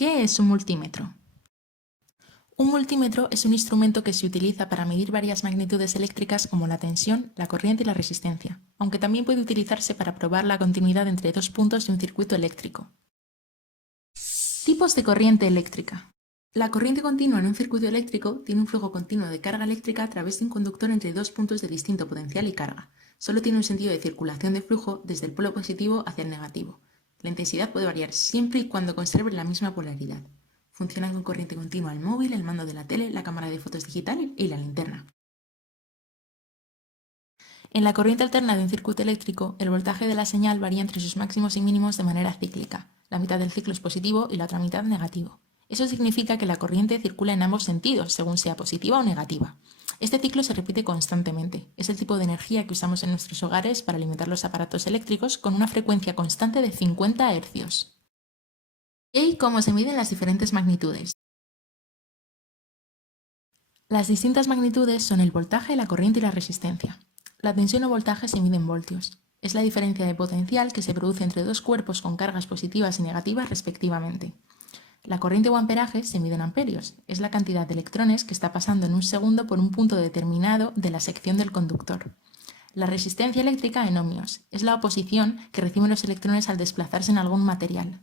¿Qué es un multímetro? Un multímetro es un instrumento que se utiliza para medir varias magnitudes eléctricas como la tensión, la corriente y la resistencia, aunque también puede utilizarse para probar la continuidad entre dos puntos de un circuito eléctrico. Tipos de corriente eléctrica. La corriente continua en un circuito eléctrico tiene un flujo continuo de carga eléctrica a través de un conductor entre dos puntos de distinto potencial y carga. Solo tiene un sentido de circulación de flujo desde el polo positivo hacia el negativo. La intensidad puede variar siempre y cuando conserve la misma polaridad. Funcionan con corriente continua el móvil, el mando de la tele, la cámara de fotos digital y la linterna. En la corriente alterna de un circuito eléctrico, el voltaje de la señal varía entre sus máximos y mínimos de manera cíclica. La mitad del ciclo es positivo y la otra mitad negativo. Eso significa que la corriente circula en ambos sentidos, según sea positiva o negativa. Este ciclo se repite constantemente. Es el tipo de energía que usamos en nuestros hogares para alimentar los aparatos eléctricos con una frecuencia constante de 50 Hz. ¿Y cómo se miden las diferentes magnitudes? Las distintas magnitudes son el voltaje, la corriente y la resistencia. La tensión o voltaje se mide en voltios. Es la diferencia de potencial que se produce entre dos cuerpos con cargas positivas y negativas respectivamente. La corriente o amperaje se mide en amperios. Es la cantidad de electrones que está pasando en un segundo por un punto determinado de la sección del conductor. La resistencia eléctrica en ohmios. Es la oposición que reciben los electrones al desplazarse en algún material.